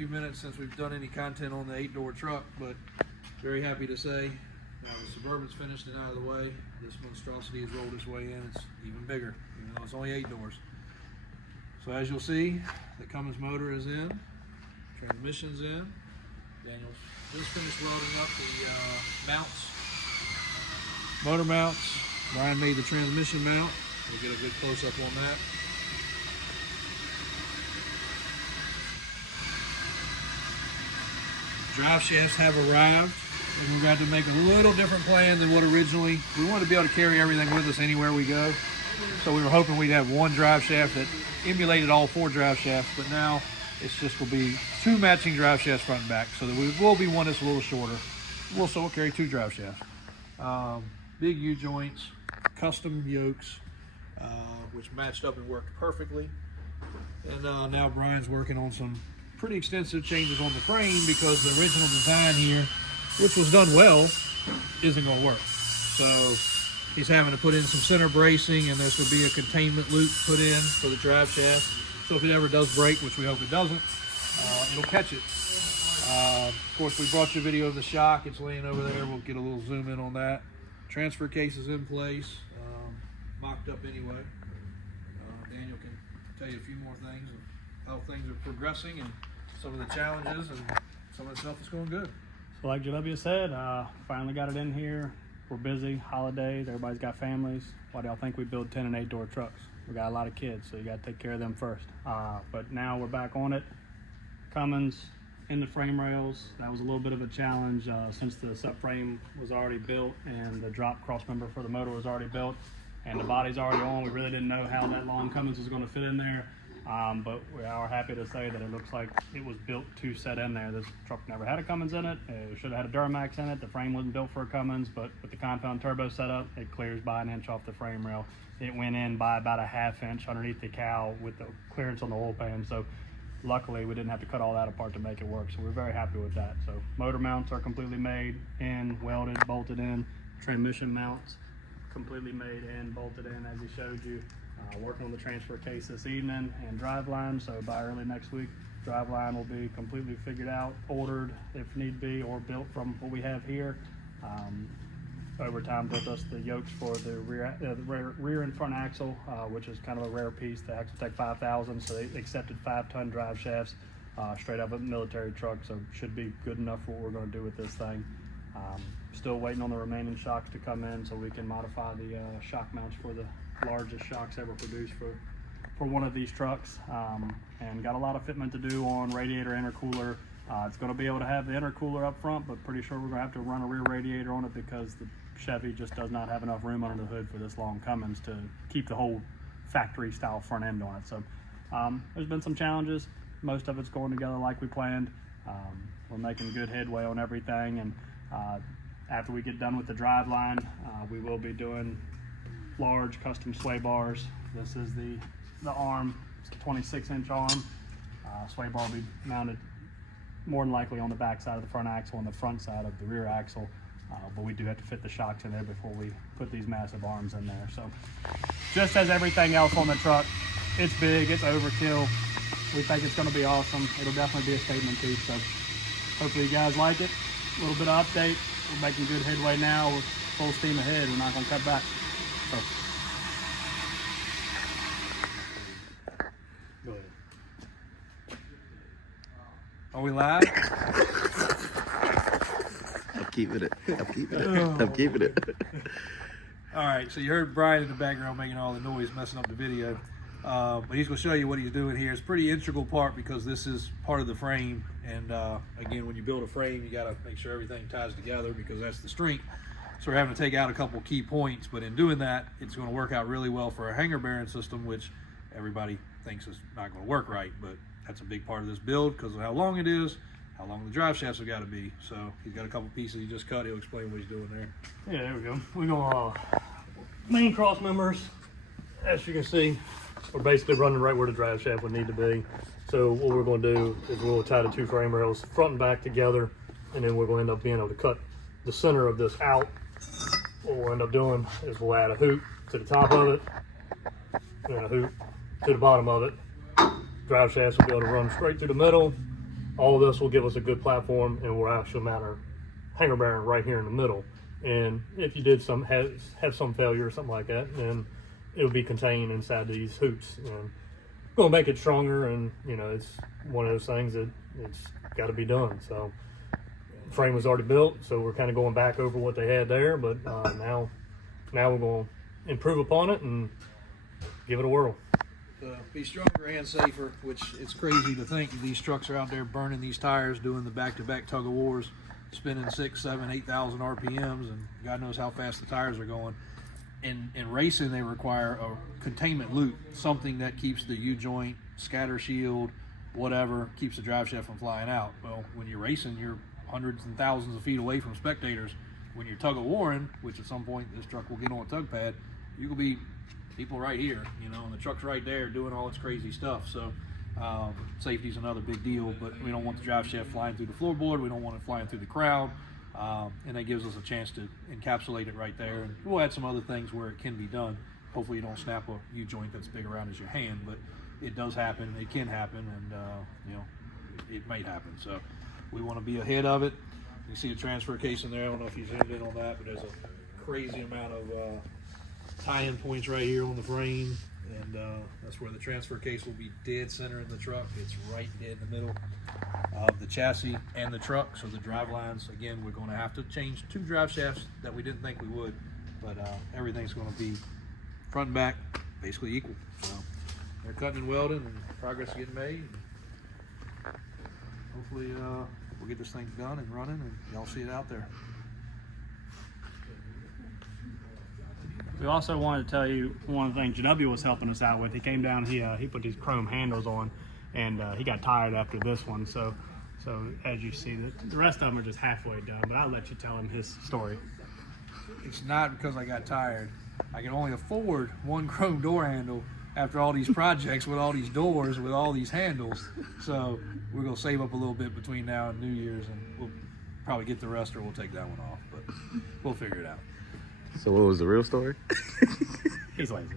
few minutes since we've done any content on the 8-door truck, but very happy to say now the Suburban's finished and out of the way. This monstrosity has rolled its way in. It's even bigger, even though it's only 8 doors. So as you'll see, the Cummins motor is in, transmission's in. Daniel's just finished welding up the mounts, motor mounts. Brian made the transmission mount. We'll get a good close-up on that. Drive shafts have arrived, and we're going to make a little different plan than what originally. We wanted to be able to carry everything with us anywhere we go. So we were hoping we'd have one drive shaft that emulated all 4 drive shafts, but now it's just will be 2 matching drive shafts front and back, so that we will be one that's a little shorter. We'll still carry 2 drive shafts. Big U-joints, custom yokes, which matched up and worked perfectly. And now Brian's working on some pretty extensive changes on the frame because the original design here, which was done well, isn't going to work. So he's having to put in some center bracing, and this will be a containment loop put in for the drive shaft. So if it ever does break, which we hope it doesn't, it'll catch it. Of course, we brought you a video of the shock. It's laying over there. We'll get a little zoom in on that. Transfer case is in place, mocked up anyway. Daniel can tell you a few more things of how things are progressing and some of the challenges and some of the stuff that's going good. So like JW said, finally got it in here. We're busy, holidays, everybody's got families. Why do y'all think we build 10 and 8-door trucks? We got a lot of kids, so you got to take care of them first. But now we're back on it. Cummins in the frame rails. That was a little bit of a challenge since the subframe was already built and the drop cross member for the motor was already built and the body's already on. We really didn't know how that long Cummins was going to fit in there. But we are happy to say that it looks like it was built to set in there. This truck never had a Cummins in it. It should have had a Duramax in it. The frame wasn't built for a Cummins, but with the compound turbo setup, it clears by 1 inch off the frame rail. It went in by about a 1/2 inch underneath the cowl with the clearance on the oil pan. So luckily we didn't have to cut all that apart to make it work. So we're very happy with that. So motor mounts are completely made in, welded, bolted in. Transmission mounts completely made in, bolted in as he showed you. Working on the transfer case this evening and driveline, so by early next week driveline will be completely figured out, ordered if need be, or built from what we have here. Overtime built us the yokes for the rear and front axle, which is kind of a rare piece. The AxleTech 5000, so they accepted 5-ton drive shafts straight out of a military truck, so should be good enough for what we're going to do with this thing. Still waiting on the remaining shocks to come in so we can modify the shock mounts for the largest shocks ever produced for one of these trucks, and got a lot of fitment to do on radiator intercooler. It's going to be able to have the intercooler up front, but pretty sure we're going to have to run a rear radiator on it because the Chevy just does not have enough room under the hood for this long Cummins to keep the whole factory style front end on it. So there's been some challenges. Most of it's going together like we planned. We're making good headway on everything, and after we get done with the drive line, we will be doing large custom sway bars. This is the arm. It's a 26-inch arm. Sway bar will be mounted more than likely on the back side of the front axle and the front side of the rear axle, but we do have to fit the shocks in there before we put these massive arms in there. So just as everything else on the truck, it's big, it's overkill. We think it's going to be awesome. It'll definitely be a statement piece, so hopefully you guys like it. A little bit of update. We're making good headway now. We're full steam ahead. We're not going to cut back. So. Go ahead. Are we live? I'm keeping it. I'm keeping it. I'm keeping it. All right, so you heard Brian in the background making all the noise, messing up the video. But he's going to show you what he's doing here. It's a pretty integral part because this is part of the frame. And again, when you build a frame, you got to make sure everything ties together because that's the strength. So we're having to take out a couple key points. But in doing that, it's going to work out really well for a hanger bearing system, which everybody thinks is not going to work right. But that's a big part of this build because of how long it is, how long the drive shafts have got to be. So he's got a couple pieces he just cut. He'll explain what he's doing there. Yeah, there we go. We're going main cross members. As you can see, we're basically running right where the drive shaft would need to be. So what we're going to do is we'll tie the 2 frame rails front and back together, and then we're going to end up being able to cut the center of this out. What we'll end up doing is we'll add a hoop to the top of it and a hoop to the bottom of it. Drive shafts will be able to run straight through the middle, all of this will give us a good platform, and we'll actually mount our hanger bearing right here in the middle. And if you did have some failure or something like that, then it'll be contained inside these hoops. And we're gonna make it stronger, and it's one of those things that it's got to be done. So frame was already built, so we're kind of going back over what they had there, but now we're going to improve upon it and give it a whirl. Be stronger and safer, which it's crazy to think these trucks are out there burning these tires, doing the back-to-back tug of wars, spinning 6, 7, 8,000 RPMs, and God knows how fast the tires are going. In racing, they require a containment loop, something that keeps the U-joint, scatter shield, whatever, keeps the drive shaft from flying out. Well, when you're racing, you're hundreds and thousands of feet away from spectators. When you're tug of warring, which at some point this truck will get on a tug pad, you could be people right here, and the truck's right there doing all its crazy stuff. So safety's another big deal, but we don't want the drive shaft flying through the floorboard. We don't want it flying through the crowd. And that gives us a chance to encapsulate it right there. And we'll add some other things where it can be done. Hopefully you don't snap a U-joint that's big around as your hand, but it does happen. It can happen, and it might happen. So we want to be ahead of it. You see a transfer case in there. I don't know if you zoomed in on that, but there's a crazy amount of tie-in points right here on the frame, and that's where the transfer case will be dead center in the truck. It's right dead in the middle of the chassis and the truck. So the drive lines, again, we're going to have to change 2 drive shafts that we didn't think we would, but everything's going to be front and back basically equal. So they're cutting and welding, and progress is getting made. Hopefully we'll get this thing done and running, and y'all see it out there. We also wanted to tell you one of the things JW was helping us out with. He came down, he put these chrome handles on, and he got tired after this one. So as you see, the rest of them are just halfway done, but I'll let you tell him his story. It's not because I got tired. I can only afford one chrome door handle after all these projects with all these doors, with all these handles. So we're going to save up a little bit between now and New Year's, and we'll probably get the rest, or we'll take that one off, but we'll figure it out. So what was the real story? He's lazy.